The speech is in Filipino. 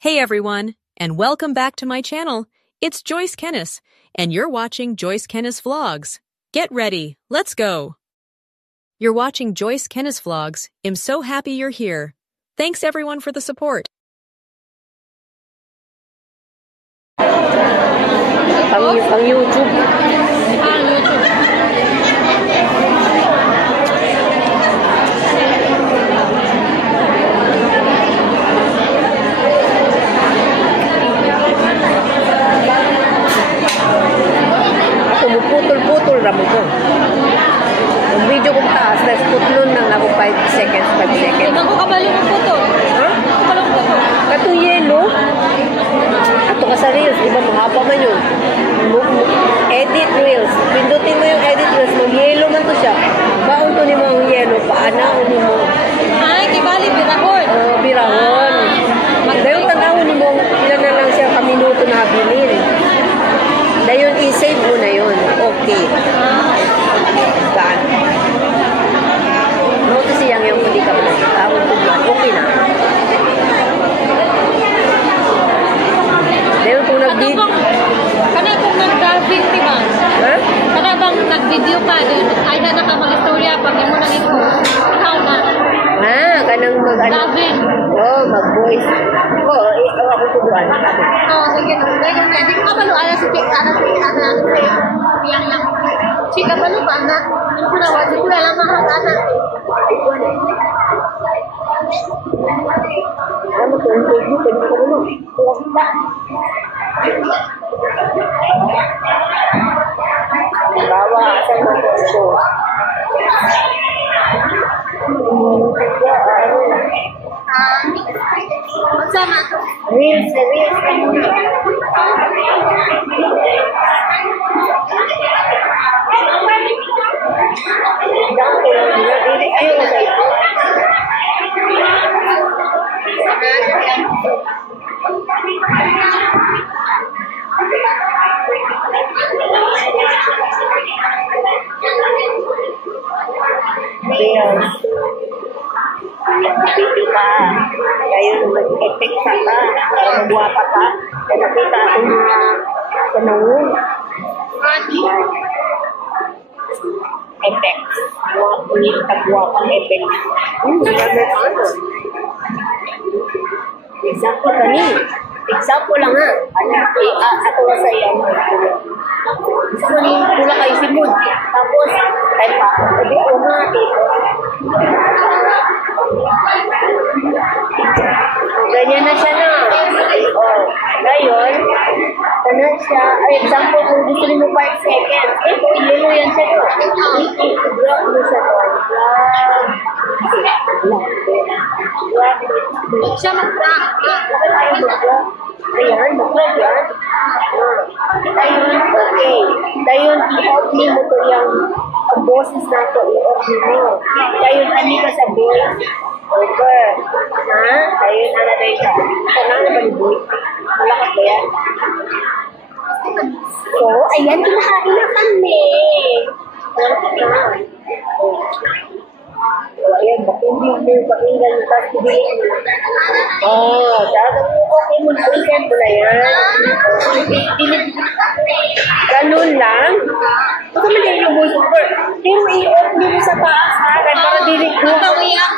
Hey everyone, and welcome back to my channel. It's Joyce Kennis, and you're watching Joyce Kennis Vlogs. Get ready, let's go! You're watching Joyce Kennis Vlogs. I'm so happy you're here. Thanks everyone for the support. Ang YouTube. Putol-putol ramo ko. Ang video kong taas, tapos putlon lang ako 5 seconds. Ibang ko kabalo mo putol. Huh? Kabalo mo putol. Katong yellow. Ato ka sa reels, di ba mahaba man yun. Edit reels. Pindutin mo yung edit reels, mag-yellow man to siya. Baon to ni mo ang yellow, paanaon ni mo. Ay, kibali, birahon. Oo, birahon. Dahil tanawin ni mo, ilan na lang siya kaminuto na habilin. Dahil i-save mo na yun. Okay. Saan? Notice siyang yung hindi ka tawag ko ba? Okay na. Dahil kung nag-video... Kana kung nag-video, diba? Ha? Kana bang nag-video ka, ay na nakamag-istorya, pag mo nang ito, ikaw na. Kanang David. Mag-voice. Ako tuduan. Sige. Hindi ko kabalo, ala si Chik, yang si kabalo ba na? Kunawa, di ko lang mahangana. Ano ko, yung Facebook, pwede ko ano? Bawa, asan mo ko ito? Sama. Reels. Piti ka. Kayo mag-effect ka. Para magwapa ka. Kaya nakita ako na panahon. Effects. Mga kulit kagwapang effects. Marami ka ano. Example ka ni. Example lang ha. Ako na sa iyo. Gusto mo ni pula kayo si Mood. Tapos, kahit pa, hindi ko nga dito. Ganyan na siya na. Ngayon, ganyan siya. Example, kung gusto niyo 5 seconds, ito, yellow yan siya to. I-drop mo siya to. Siya mag-drop. Ayan, mag-drop yan. Ayun, okay. Ayun, i-off mo to yung boses na to, i-off mo. Ayun, ani ka sa voice. Over. Ha? Ayun, ano na siya. Sana na ba ni voice? Malakas ba yan? So, ayan, kumakain na kami. Ayan, bakindi mo yung pakinggan mo, tapos kubihin mo. Dagang mo, okay mo na, weekend mo na yan. Ganun lang. Ito man din yung voice over. Pero i-off mo sa taas, ha? Para dinig mo. Pawiyak